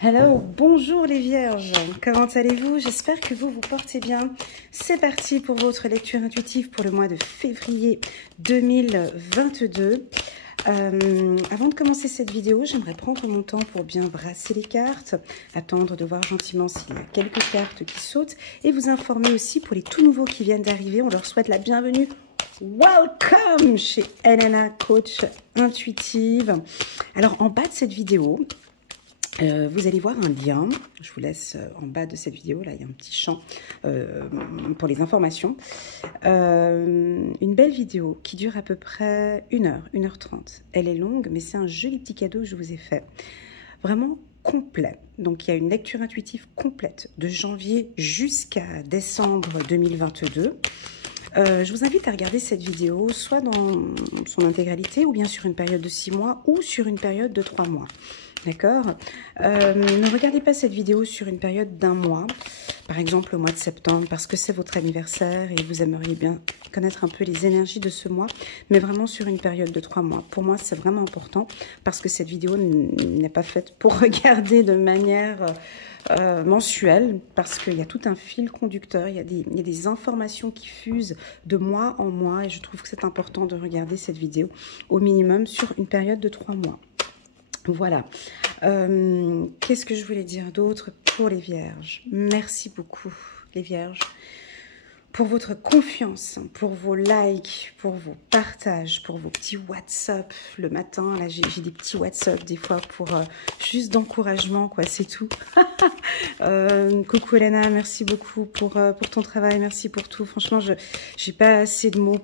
Hello, bonjour les vierges, comment allez-vous? J'espère que vous vous portez bien. C'est parti pour votre lecture intuitive pour le mois de février 2022. Avant de commencer cette vidéo, j'aimerais prendre mon temps pour bien brasser les cartes, attendre de voir gentiment s'il y a quelques cartes qui sautent et vous informer aussi pour les tout nouveaux qui viennent d'arriver. On leur souhaite la bienvenue. Welcome chez Elena, coach intuitive. Alors en bas de cette vidéo, vous allez voir un lien, je vous laisse en bas de cette vidéo, là il y a un petit champ pour les informations. Une belle vidéo qui dure à peu près 1h30. Elle est longue, mais c'est un joli petit cadeau que je vous ai fait. Vraiment complet. Donc il y a une lecture intuitive complète de janvier jusqu'à décembre 2022. Je vous invite à regarder cette vidéo soit dans son intégralité ou bien sur une période de 6 mois ou sur une période de 3 mois. D'accord? Ne regardez pas cette vidéo sur une période d'1 mois, par exemple le mois de septembre, parce que c'est votre anniversaire et vous aimeriez bien connaître un peu les énergies de ce mois, mais vraiment sur une période de 3 mois. Pour moi, c'est vraiment important parce que cette vidéo n'est pas faite pour regarder de manière mensuelle, parce qu'il y a tout un fil conducteur, il y a des informations qui fusent de mois en mois et je trouve que c'est important de regarder cette vidéo au minimum sur une période de 3 mois. Voilà. Qu'est-ce que je voulais dire d'autre pour les vierges? Merci beaucoup, les vierges, pour votre confiance, pour vos likes, pour vos partages, pour vos petits WhatsApp le matin. Là, j'ai des petits WhatsApp des fois pour juste d'encouragement, quoi, c'est tout. Coucou Elena, merci beaucoup pour ton travail, merci pour tout. Franchement, je n'ai pas assez de mots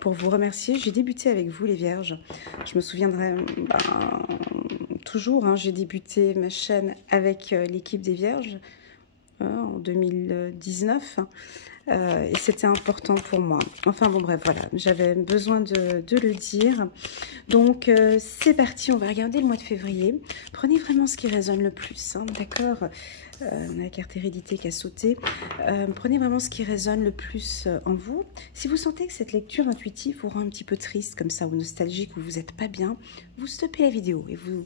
pour vous remercier. J'ai débuté avec vous, les vierges. Je me souviendrai toujours, hein, j'ai débuté ma chaîne avec l'équipe des vierges en 2019. Et c'était important pour moi. Enfin bon bref, voilà, j'avais besoin de le dire. Donc c'est parti, on va regarder le mois de février. Prenez vraiment ce qui résonne le plus, hein, d'accord? On a la carte hérédité qui a sauté. Prenez vraiment ce qui résonne le plus en vous. Si vous sentez que cette lecture intuitive vous rend un petit peu triste comme ça, ou nostalgique, ou vous n'êtes pas bien, vous stoppez la vidéo et vous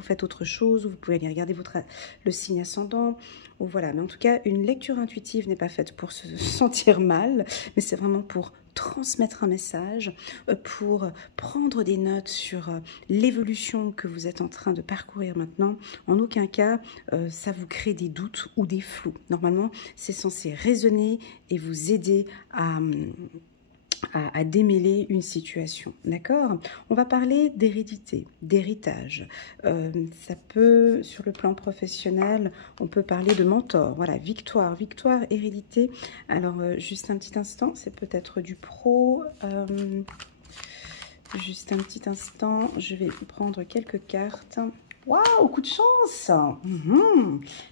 faites autre chose, ou vous pouvez aller regarder le signe ascendant, ou voilà. Mais en tout cas, une lecture intuitive n'est pas faite pour se sentir mal, mais c'est vraiment pour transmettre un message, pour prendre des notes sur l'évolution que vous êtes en train de parcourir maintenant. En aucun cas, ça vous crée des doutes ou des flous. Normalement, c'est censé résonner et vous aider à démêler une situation, d'accord? On va parler d'hérédité, d'héritage. Ça peut, sur le plan professionnel, on peut parler de mentor. Voilà, victoire, hérédité. Alors, juste un petit instant, c'est peut-être du pro. Juste un petit instant, je vais prendre quelques cartes. Waouh, coup de chance!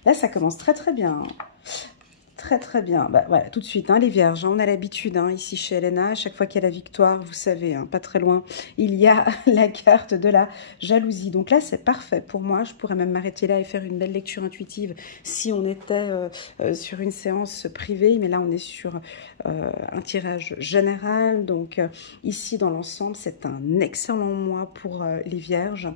Là, ça commence très très bien. Très bien. Bah, voilà, tout de suite, hein, les vierges, hein, on a l'habitude ici chez Elena, à chaque fois qu'il y a la victoire, vous savez, hein, pas très loin, il y a la carte de la jalousie. Donc là, c'est parfait pour moi. Je pourrais même m'arrêter là et faire une belle lecture intuitive si on était sur une séance privée. Mais là, on est sur un tirage général. Donc ici, dans l'ensemble, c'est un excellent mois pour les vierges.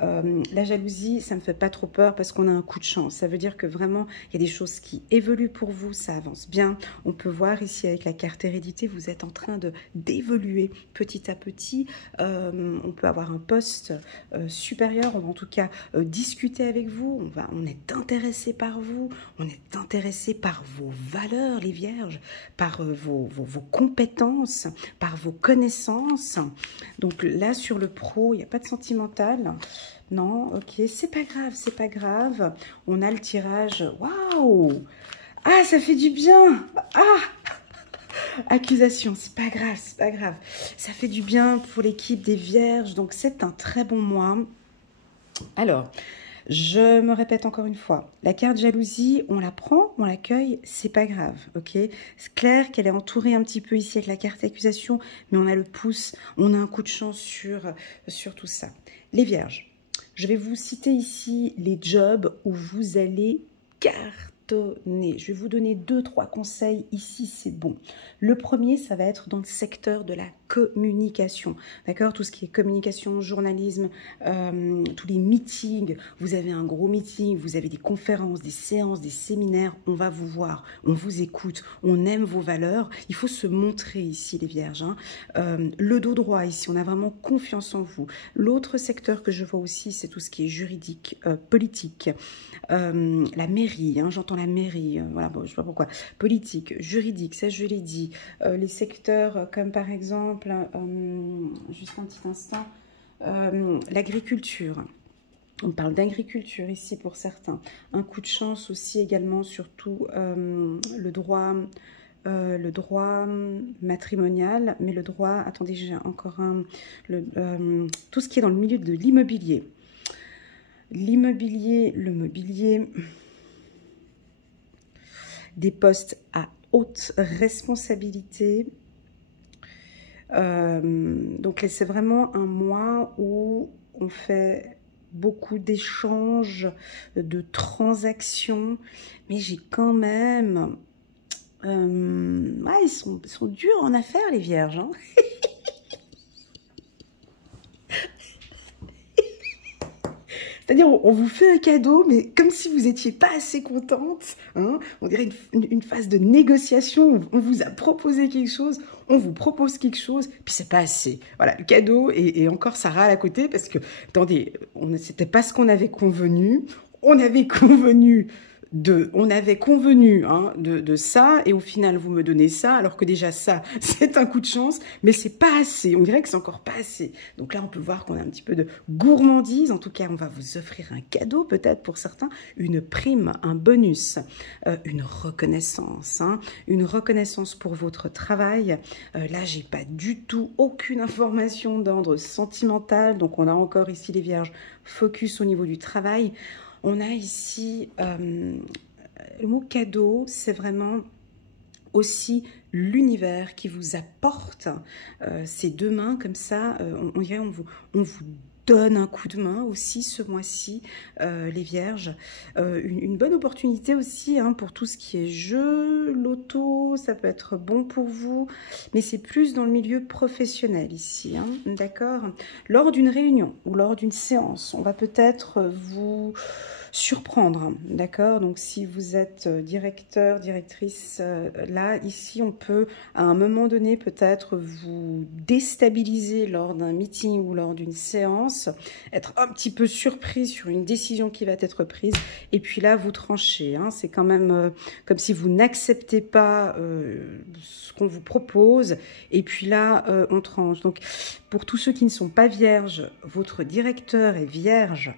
La jalousie, ça ne me fait pas trop peur parce qu'on a un coup de chance. Ça veut dire que vraiment, il y a des choses qui évoluent pour vous, ça avance bien. On peut voir ici avec la carte hérédité, vous êtes en train d'évoluer petit à petit. On peut avoir un poste supérieur, on va en tout cas discuter avec vous. On est intéressé par vous, on est intéressé par vos valeurs, les vierges, par vos compétences, par vos connaissances. Donc là, sur le pro, il n'y a pas de sentimental. Non, ok, c'est pas grave, c'est pas grave. On a le tirage. Waouh! Ah, ça fait du bien! Ah! Accusation, c'est pas grave, c'est pas grave. Ça fait du bien pour l'équipe des vierges, donc c'est un très bon mois. Alors, je me répète encore une fois, la carte jalousie, on la prend, on l'accueille, c'est pas grave, ok? C'est clair qu'elle est entourée un petit peu ici avec la carte accusation, mais on a le pouce, on a un coup de chance sur tout ça. Les vierges. Je vais vous citer ici les jobs où vous allez cartonner. Je vais vous donner 2-3 conseils. Ici, c'est bon. Le premier, ça va être dans le secteur de la communication, d'accord? Tout ce qui est communication, journalisme, tous les meetings, vous avez un gros meeting, vous avez des conférences, des séances, des séminaires, on va vous voir, on vous écoute, on aime vos valeurs, il faut se montrer ici les vierges, hein. Le dos droit ici, on a vraiment confiance en vous. L'autre secteur que je vois aussi, c'est tout ce qui est juridique, politique, la mairie, hein, j'entends la mairie, voilà, bon, je sais pas pourquoi, politique, juridique, ça je l'ai dit, les secteurs comme par exemple, juste un petit instant, l'agriculture. On parle d'agriculture ici pour certains. Un coup de chance aussi également, surtout le droit matrimonial, mais le droit, attendez, j'ai encore un, tout ce qui est dans le milieu de l'immobilier. L'immobilier, le mobilier, des postes à haute responsabilité. Donc c'est vraiment un mois où on fait beaucoup d'échanges, de transactions, mais j'ai quand même... ouais, ils sont durs en affaires les vierges, hein. C'est-à-dire, on vous fait un cadeau, mais comme si vous n'étiez pas assez contente, hein, on dirait une phase de négociation, on vous a proposé quelque chose, on vous propose quelque chose, puis c'est pas assez. Voilà, le cadeau, et encore ça râle à côté, parce que, attendez, c'était pas ce qu'on avait convenu, on avait convenu hein, de ça, et au final vous me donnez ça, alors que déjà ça c'est un coup de chance, mais c'est pas assez, on dirait que c'est encore pas assez. Donc là on peut voir qu'on a un petit peu de gourmandise. En tout cas on va vous offrir un cadeau, peut-être pour certains, une prime, un bonus, une reconnaissance, hein, une reconnaissance pour votre travail. Là j'ai pas du tout aucune information d'ordre sentimental, donc on a encore ici les vierges focus au niveau du travail. On a ici, le mot cadeau, c'est vraiment aussi l'univers qui vous apporte ces deux mains comme ça. On dirait on vous donne un coup de main aussi ce mois-ci, les vierges. Une bonne opportunité aussi hein, pour tout ce qui est jeu, loto, ça peut être bon pour vous, mais c'est plus dans le milieu professionnel ici, hein, d'accord? Lors d'une réunion ou lors d'une séance, on va peut-être vous surprendre, d'accord? Donc si vous êtes directeur, directrice, là, ici, on peut à un moment donné peut-être vous déstabiliser lors d'un meeting ou lors d'une séance, être un petit peu surpris sur une décision qui va être prise, et puis là, vous tranchez, hein. C'est quand même comme si vous n'acceptez pas ce qu'on vous propose, et puis là, on tranche. Donc, pour tous ceux qui ne sont pas vierges, votre directeur est vierge,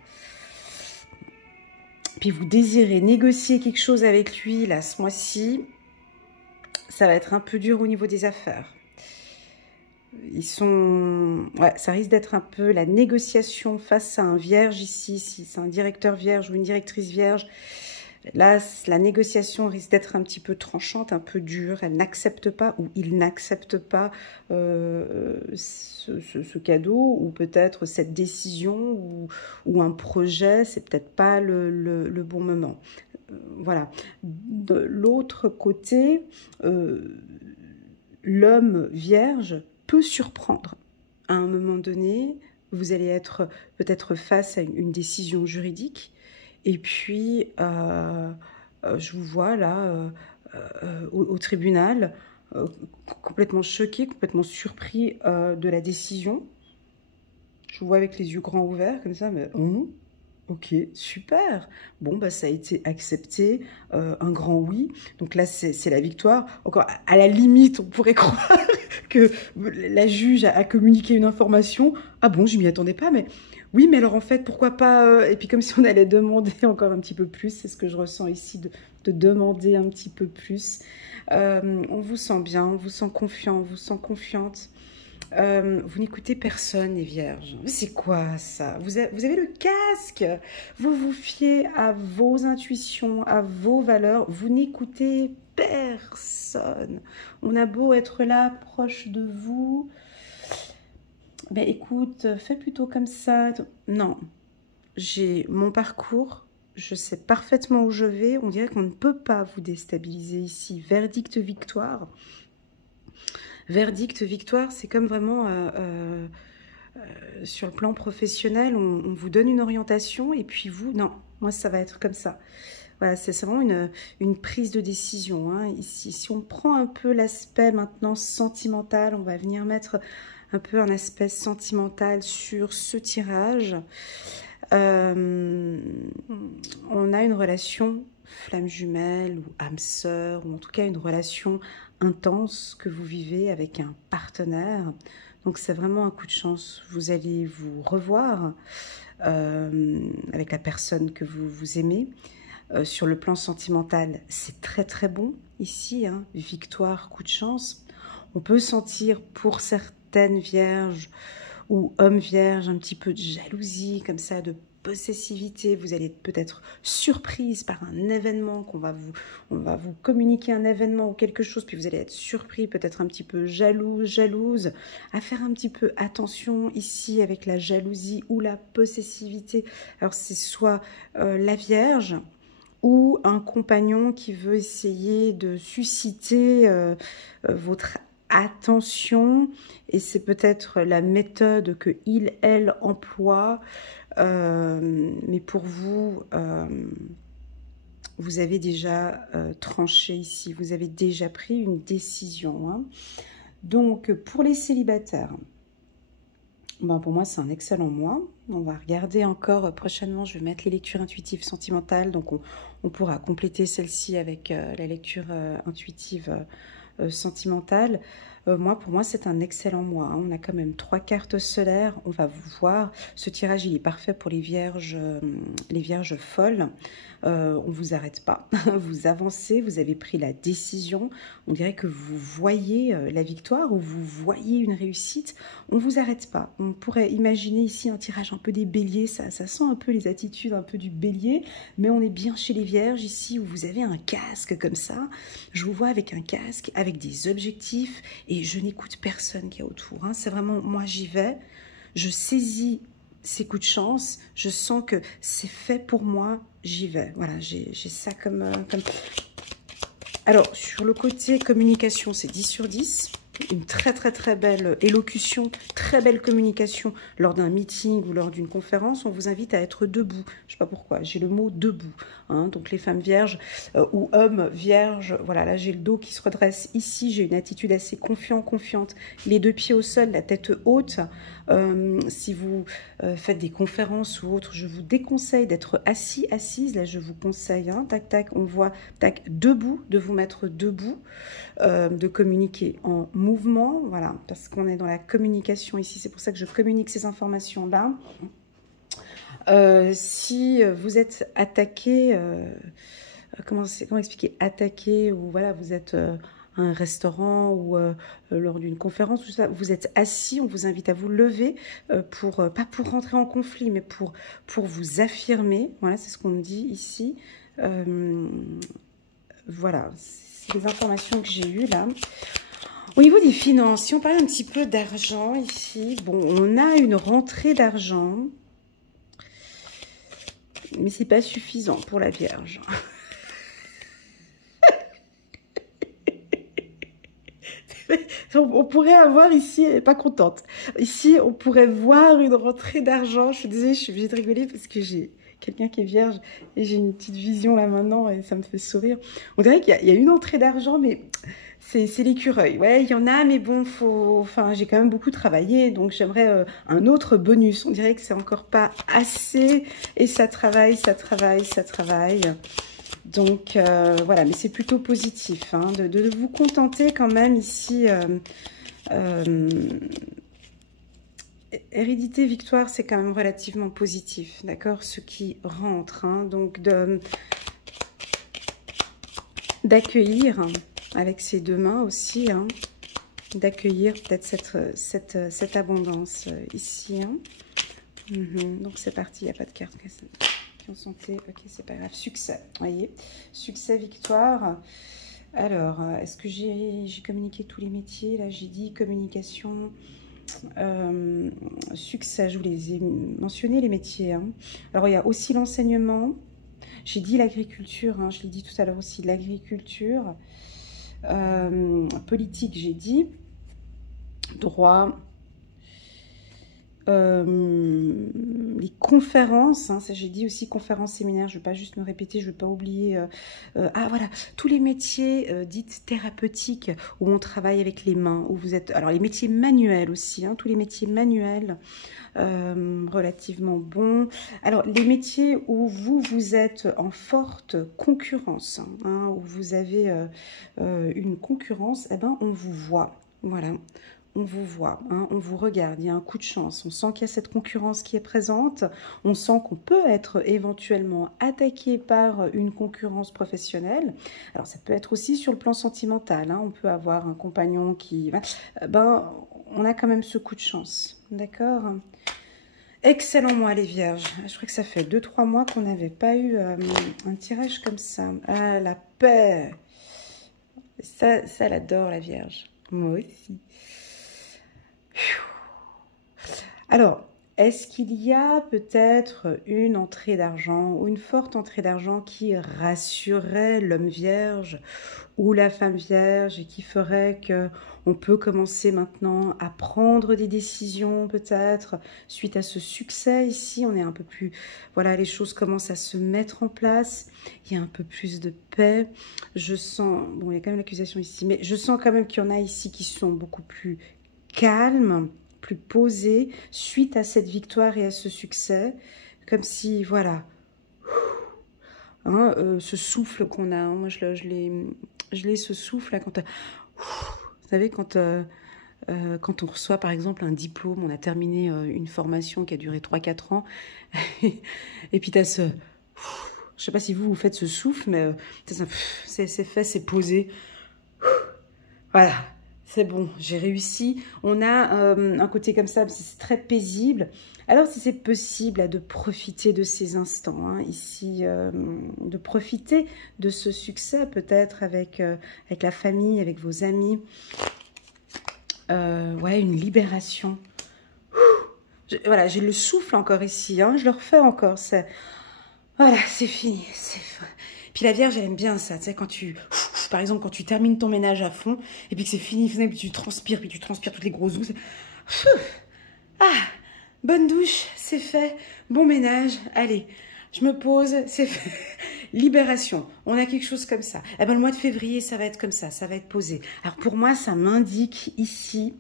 puis vous désirez négocier quelque chose avec lui, là, ce mois-ci, ça va être un peu dur au niveau des affaires. Ils sont... Ouais, ça risque d'être un peu la négociation face à un vierge ici, si c'est un directeur vierge ou une directrice vierge. Là, la négociation risque d'être un petit peu tranchante, un peu dure. Elle n'accepte pas ou il n'accepte pas ce cadeau ou peut-être cette décision ou un projet. C'est peut-être pas le bon moment. Voilà. De l'autre côté, l'homme vierge peut surprendre. À un moment donné, vous allez être peut-être face à une décision juridique. Et puis, je vous vois là, au tribunal, complètement choqué, complètement surpris de la décision. Je vous vois avec les yeux grands ouverts, comme ça, mais ok, super. Bon, bah, ça a été accepté, un grand oui. Donc là, c'est la victoire. Encore, à la limite, on pourrait croire que la juge a communiqué une information. Ah bon, je m'y attendais pas, mais... Oui, mais alors en fait, pourquoi pas... et puis comme si on allait demander encore un petit peu plus, c'est ce que je ressens ici, de demander un petit peu plus. On vous sent bien, on vous sent confiant, on vous sent confiante. Vous n'écoutez personne, les vierges. Mais c'est quoi ça? Vous avez le casque. Vous vous fiez à vos intuitions, à vos valeurs. Vous n'écoutez personne. On a beau être là, proche de vous... Ben écoute, fais plutôt comme ça. Non, j'ai mon parcours, je sais parfaitement où je vais. On dirait qu'on ne peut pas vous déstabiliser ici. Verdict victoire. verdict, victoire, c'est comme vraiment sur le plan professionnel, on vous donne une orientation et puis vous, non, moi ça va être comme ça. Voilà, c'est vraiment une prise de décision. Hein. Ici, si on prend un peu l'aspect maintenant sentimental, on va venir mettre un peu un aspect sentimental sur ce tirage. On a une relation flamme jumelle ou âme sœur, ou en tout cas une relation intense que vous vivez avec un partenaire. Donc c'est vraiment un coup de chance. Vous allez vous revoir avec la personne que vous aimez. Sur le plan sentimental, c'est très très bon ici, hein, victoire, coup de chance. On peut sentir pour certaines vierges ou hommes vierges un petit peu de jalousie, comme ça, de possessivité. Vous allez être peut-être surprise par un événement, on va vous communiquer un événement ou quelque chose, puis vous allez être surpris, peut-être un petit peu jaloux, jalouse, à faire un petit peu attention ici avec la jalousie ou la possessivité. Alors c'est soit la Vierge, ou un compagnon qui veut essayer de susciter votre attention, et c'est peut-être la méthode que il, elle emploie, mais pour vous, vous avez déjà tranché ici, vous avez déjà pris une décision. Hein. Donc, pour les célibataires, bon, pour moi, c'est un excellent mois. On va regarder encore prochainement, je vais mettre les lectures intuitives sentimentales, donc on pourra compléter celle-ci avec la lecture intuitive sentimentale. Pour moi, c'est un excellent mois. Hein. On a quand même 3 cartes solaires. On va vous voir. Ce tirage, il est parfait pour les vierges folles. On ne vous arrête pas. Vous avancez, vous avez pris la décision. On dirait que vous voyez la victoire ou vous voyez une réussite. On ne vous arrête pas. On pourrait imaginer ici un tirage un peu des béliers. Ça sent un peu les attitudes un peu du bélier. Mais on est bien chez les vierges ici où vous avez un casque comme ça. Je vous vois avec un casque, avec des objectifs. Et je n'écoute personne qui est autour. Hein. C'est vraiment, moi j'y vais, je saisis ces coups de chance, je sens que c'est fait pour moi, j'y vais. Voilà, j'ai ça comme... Alors, sur le côté communication, c'est 10 sur 10. Une très très très belle élocution, très belle communication lors d'un meeting ou lors d'une conférence. On vous invite à être debout. Je ne sais pas pourquoi, j'ai le mot debout. Hein, donc les femmes vierges ou hommes vierges, voilà, là j'ai le dos qui se redresse. Ici, j'ai une attitude assez confiante. Les 2 pieds au sol, la tête haute. Si vous faites des conférences ou autres, je vous déconseille d'être assis, assise. Là, je vous conseille, hein, tac, tac, on voit, tac, debout, de vous mettre debout, de communiquer en mouvement, voilà, parce qu'on est dans la communication ici, c'est pour ça que je communique ces informations-là. Si vous êtes attaqué, comment expliquer, attaqué, ou voilà, vous êtes à un restaurant ou lors d'une conférence, tout ça, vous êtes assis, on vous invite à vous lever, pas pour rentrer en conflit, mais pour vous affirmer, voilà, c'est ce qu'on me dit ici. Voilà, c'est les informations que j'ai eues là. Au niveau des finances, si on parle un petit peu d'argent ici, bon, on a une rentrée d'argent, mais c'est pas suffisant pour la Vierge. On pourrait avoir ici, elle n'est pas contente. Ici, on pourrait voir une rentrée d'argent. Je suis désolée, je suis obligée de rigoler parce que j'ai quelqu'un qui est vierge et j'ai une petite vision là maintenant et ça me fait sourire. On dirait qu'il y a une entrée d'argent, mais c'est l'écureuil. Ouais, il y en a, mais bon, j'ai quand même beaucoup travaillé, donc j'aimerais un autre bonus. On dirait que c'est encore pas assez et ça travaille. Donc voilà, mais c'est plutôt positif, hein, de vous contenter quand même ici. Hérédité, victoire, c'est quand même relativement positif, d'accord? Ce qui rentre, hein, donc d'accueillir avec ses 2 mains aussi, hein, d'accueillir peut-être cette abondance ici. Hein. Donc c'est parti, il n'y a pas de carte qui ont santé, ok, c'est pas grave. Succès, voyez, succès, victoire. Alors, est-ce que j'ai communiqué tous les métiers? Là, j'ai dit communication, succès, je vous les ai mentionnés, les métiers. Hein. Alors, il y a aussi l'enseignement. J'ai dit l'agriculture, hein, je l'ai dit tout à l'heure aussi, l'agriculture. Politique, j'ai dit. droit. Les conférences, hein, ça j'ai dit aussi conférences, séminaires, je ne vais pas juste me répéter, je ne vais pas oublier. Ah voilà, tous les métiers dits thérapeutiques où on travaille avec les mains, où vous êtes. Alors les métiers manuels aussi, hein, tous les métiers manuels relativement bons. Alors les métiers où vous êtes en forte concurrence, hein, où vous avez une concurrence, eh ben on vous voit, voilà. On vous voit, hein, on vous regarde, il y a un coup de chance, on sent qu'il y a cette concurrence qui est présente, on sent qu'on peut être éventuellement attaqué par une concurrence professionnelle. Alors ça peut être aussi sur le plan sentimental, hein, on peut avoir un compagnon qui... Ben, on a quand même ce coup de chance, d'accord? Excellent mois les vierges, je crois que ça fait 2-3 mois qu'on n'avait pas eu un tirage comme ça. Ah, la paix, ça l'adore la vierge, moi aussi. Alors, est-ce qu'il y a peut-être une entrée d'argent ou une forte entrée d'argent qui rassurerait l'homme vierge ou la femme vierge et qui ferait qu'on peut commencer maintenant à prendre des décisions peut-être suite à ce succès ici, on est un peu plus... Voilà, les choses commencent à se mettre en place, il y a un peu plus de paix, je sens... Bon, il y a quand même l'accusation ici, mais je sens quand même qu'il y en a ici qui sont beaucoup plus calme, plus posé, suite à cette victoire et à ce succès, comme si, voilà, hein, ce souffle qu'on a, hein, moi je l'ai ce souffle, là, quand, vous savez, quand on reçoit par exemple un diplôme, on a terminé une formation qui a duré 3-4 ans, et puis tu as ce... Je ne sais pas si vous faites ce souffle, mais c'est fait, c'est posé. Voilà. C'est bon, j'ai réussi. On a un côté comme ça, c'est très paisible. Alors, si c'est possible de profiter de ces instants, hein, ici, de profiter de ce succès, peut-être avec la famille, avec vos amis. Ouais, une libération. Voilà, j'ai le souffle encore ici, hein, je le refais encore. Voilà, c'est fini. Puis la Vierge, elle aime bien ça, tu sais, quand par exemple, quand tu termines ton ménage à fond, et puis que c'est fini, puis tu transpires toutes les grosses douces. Ah, bonne douche, c'est fait. Bon ménage, allez, je me pose, c'est fait. Libération, on a quelque chose comme ça. Eh ben, le mois de février, ça va être comme ça va être posé. Alors pour moi, ça m'indique ici,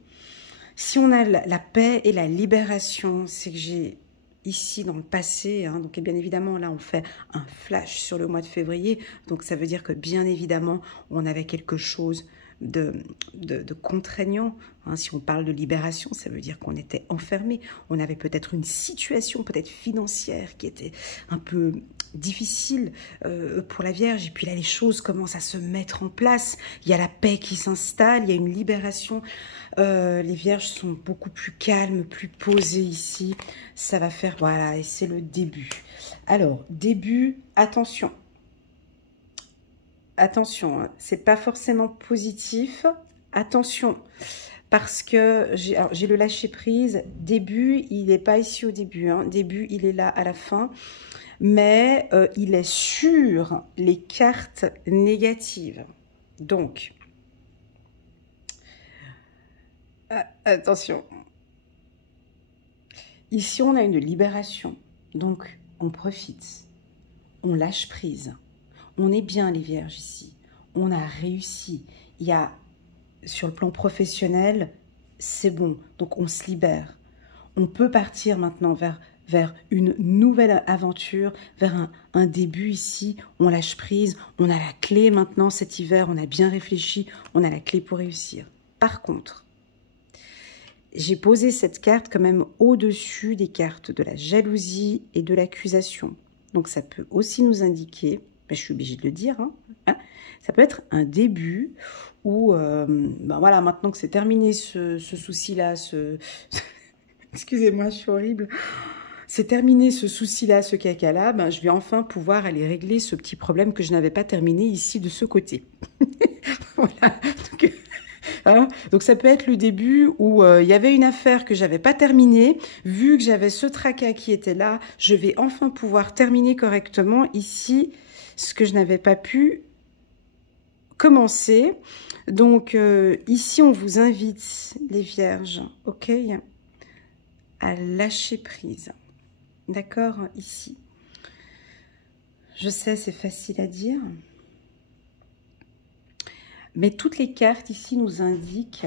si on a la paix et la libération, c'est que j'ai... ici dans le passé, hein, donc et bien évidemment là on fait un flash sur le mois de février, donc ça veut dire que bien évidemment on avait quelque chose de contraignant, hein. Si on parle de libération, ça veut dire qu'on était enfermé, on avait peut-être une situation peut-être financière qui était un peu difficile pour la Vierge, et puis là les choses commencent à se mettre en place, il y a la paix qui s'installe, il y a une libération, les Vierges sont beaucoup plus calmes, plus posées ici, ça va faire, voilà, et c'est le début. Alors, début, attention, hein, c'est pas forcément positif, attention, parce que j'ai le lâcher prise, début, il n'est pas ici au début, hein. Début, il est là à la fin, mais il est sur les cartes négatives. Donc, attention, ici on a une libération, donc on profite, on lâche prise, on est bien les Vierges ici, on a réussi, il y a sur le plan professionnel, c'est bon, donc on se libère, on peut partir maintenant vers une nouvelle aventure, vers un début ici, on lâche prise, on a la clé maintenant cet hiver, on a bien réfléchi, on a la clé pour réussir. Par contre, j'ai posé cette carte quand même au-dessus des cartes de la jalousie et de l'accusation. Donc ça peut aussi nous indiquer, ben je suis obligée de le dire, hein, ça peut être un début où, ben voilà, maintenant que c'est terminé ce souci-là, excusez-moi, je suis horrible. C'est terminé ce souci-là, ce caca-là, ben je vais enfin pouvoir aller régler ce petit problème que je n'avais pas terminé ici de ce côté. Voilà. Donc ça peut être le début où il y avait une affaire que j'avais pas terminée. Vu que j'avais ce tracas qui était là, je vais enfin pouvoir terminer correctement ici ce que je n'avais pas pu commencer. Donc, ici, on vous invite, les vierges, ok, à lâcher prise. D'accord, ici. Je sais, c'est facile à dire. Mais toutes les cartes ici nous indiquent,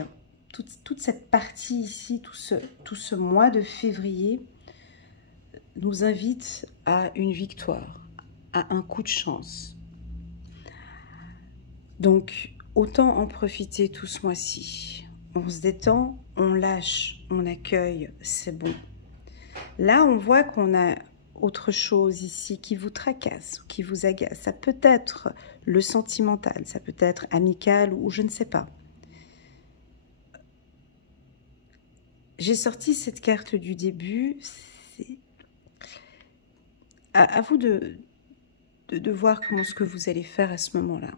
toute cette partie ici, tout ce mois de février, nous invite à une victoire, à un coup de chance. Donc, autant en profiter tout ce mois-ci. On se détend, on lâche, on accueille, c'est bon. Là, on voit qu'on a autre chose ici qui vous tracasse, qui vous agace. Ça peut être le sentimental, ça peut être amical ou je ne sais pas. J'ai sorti cette carte du début. C'est à vous de voir comment ce que vous allez faire à ce moment-là.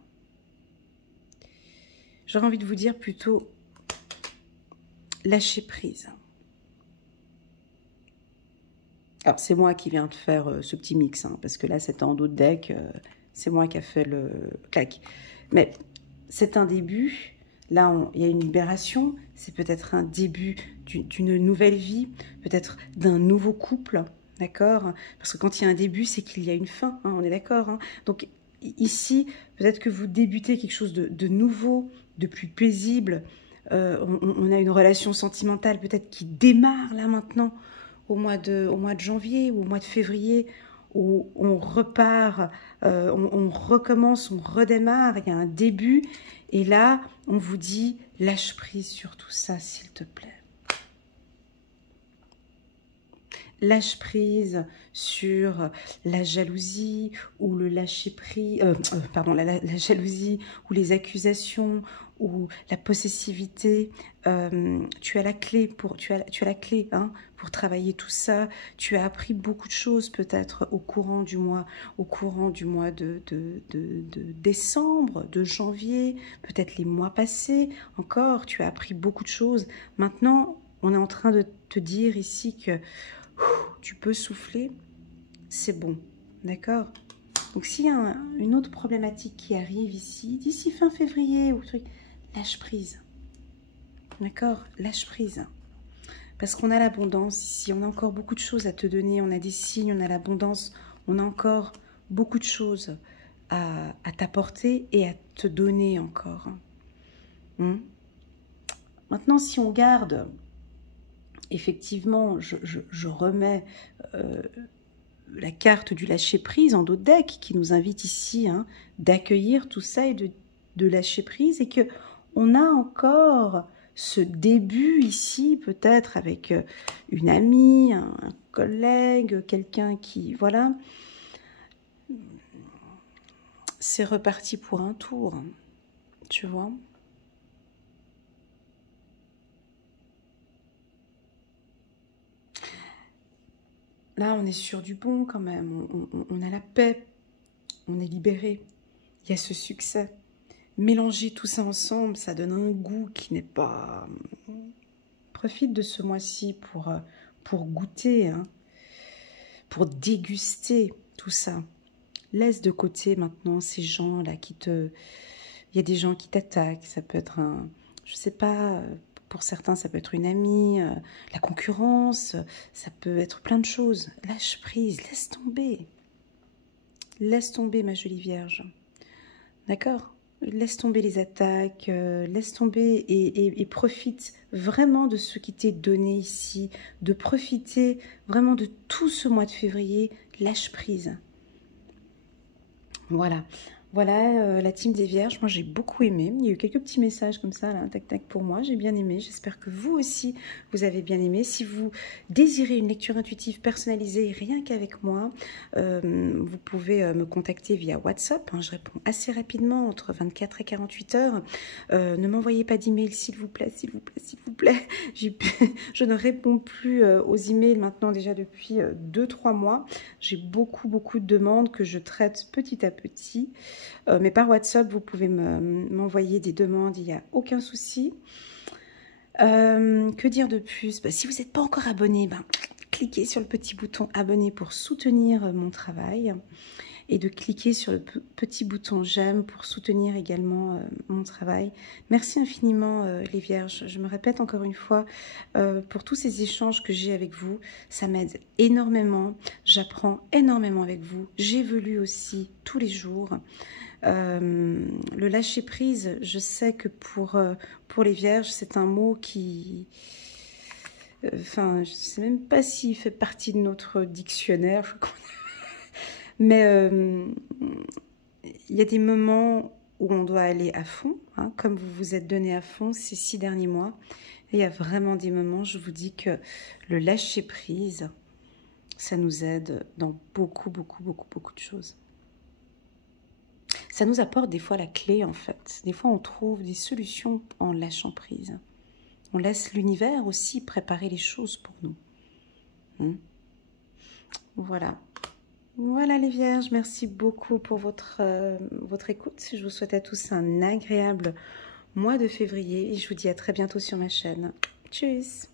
J'aurais envie de vous dire plutôt lâcher prise. Alors, c'est moi qui viens de faire ce petit mix, hein, parce que là, c'était en d'autres decks. C'est moi qui a fait le clac. Mais c'est un début. Là, il y a une libération. C'est peut-être un début d'une nouvelle vie, peut-être d'un nouveau couple, d'accord? Parce que quand il y a un début, c'est qu'il y a une fin, hein, on est d'accord, hein. Donc, ici, peut-être que vous débutez quelque chose de nouveau, de plus paisible. On a une relation sentimentale peut-être qui démarre là maintenant, au mois de janvier ou au mois de février, où on repart, on recommence, on redémarre, il y a un début. Et là, on vous dit, lâche prise sur tout ça, s'il te plaît. Lâche prise sur la jalousie ou le lâcher prise, pardon, la jalousie ou les accusations ou la possessivité. Tu as la clé pour, tu as la clé, hein, pour travailler tout ça. Tu as appris beaucoup de choses peut-être au courant du mois de décembre, de janvier, peut-être les mois passés. Encore, tu as appris beaucoup de choses. Maintenant, on est en train de te dire ici que tu peux souffler, c'est bon, d'accord? Donc s'il y a une autre problématique qui arrive ici, d'ici fin février, ou truc, lâche prise, d'accord? Lâche prise, parce qu'on a l'abondance ici, on a encore beaucoup de choses à te donner, on a des signes, on a l'abondance, on a encore beaucoup de choses à t'apporter et à te donner encore. Maintenant, si on garde... Effectivement, je remets la carte du lâcher-prise en d'autres decks qui nous invite ici, hein, d'accueillir tout ça et de lâcher prise, et qu'on a encore ce début ici, peut-être avec une amie, un collègue, quelqu'un qui, voilà, c'est reparti pour un tour, tu vois. Là, on est sur du bon quand même, on a la paix, on est libéré, il y a ce succès. Mélanger tout ça ensemble, ça donne un goût qui n'est pas... Profite de ce mois-ci pour goûter, hein, pour déguster tout ça. Laisse de côté maintenant ces gens-là qui te... Il y a des gens qui t'attaquent, ça peut être un... Je sais pas... Pour certains, ça peut être une amie, la concurrence, ça peut être plein de choses. Lâche prise, laisse tomber. Laisse tomber, ma jolie vierge. D'accord? Laisse tomber les attaques, laisse tomber et profite vraiment de ce qui t'est donné ici, de profiter vraiment de tout ce mois de février. Lâche prise. Voilà. Voilà la team des Vierges, moi j'ai beaucoup aimé, il y a eu quelques petits messages comme ça, là, tac tac pour moi, j'ai bien aimé, j'espère que vous aussi vous avez bien aimé. Si vous désirez une lecture intuitive personnalisée rien qu'avec moi, vous pouvez me contacter via WhatsApp, hein, je réponds assez rapidement, entre 24 et 48 heures, ne m'envoyez pas d'email s'il vous plaît, s'il vous plaît, s'il vous plaît, je ne réponds plus aux emails maintenant déjà depuis 2-3 mois, j'ai beaucoup de demandes que je traite petit à petit. Mais par WhatsApp, vous pouvez m'envoyer des demandes, il n'y a aucun souci. Que dire de plus? Si vous n'êtes pas encore abonné, cliquez sur le petit bouton abonner pour soutenir mon travail. et de cliquer sur le petit bouton j'aime pour soutenir également mon travail. Merci infiniment les Vierges. Je me répète encore une fois, pour tous ces échanges que j'ai avec vous, ça m'aide énormément. J'apprends énormément avec vous. J'évolue aussi tous les jours. Le lâcher prise, je sais que pour les Vierges, c'est un mot qui... Enfin, je ne sais même pas s'il fait partie de notre dictionnaire, je crois. Mais il y a des moments où on doit aller à fond, hein, comme vous vous êtes donné à fond ces 6 derniers mois. Et il y a vraiment des moments, je vous dis que le lâcher prise, ça nous aide dans beaucoup de choses. Ça nous apporte des fois la clé, en fait. Des fois, on trouve des solutions en lâchant prise. On laisse l'univers aussi préparer les choses pour nous. Voilà. Voilà les Vierges, merci beaucoup pour votre écoute. Je vous souhaite à tous un agréable mois de février et je vous dis à très bientôt sur ma chaîne. Tchuss!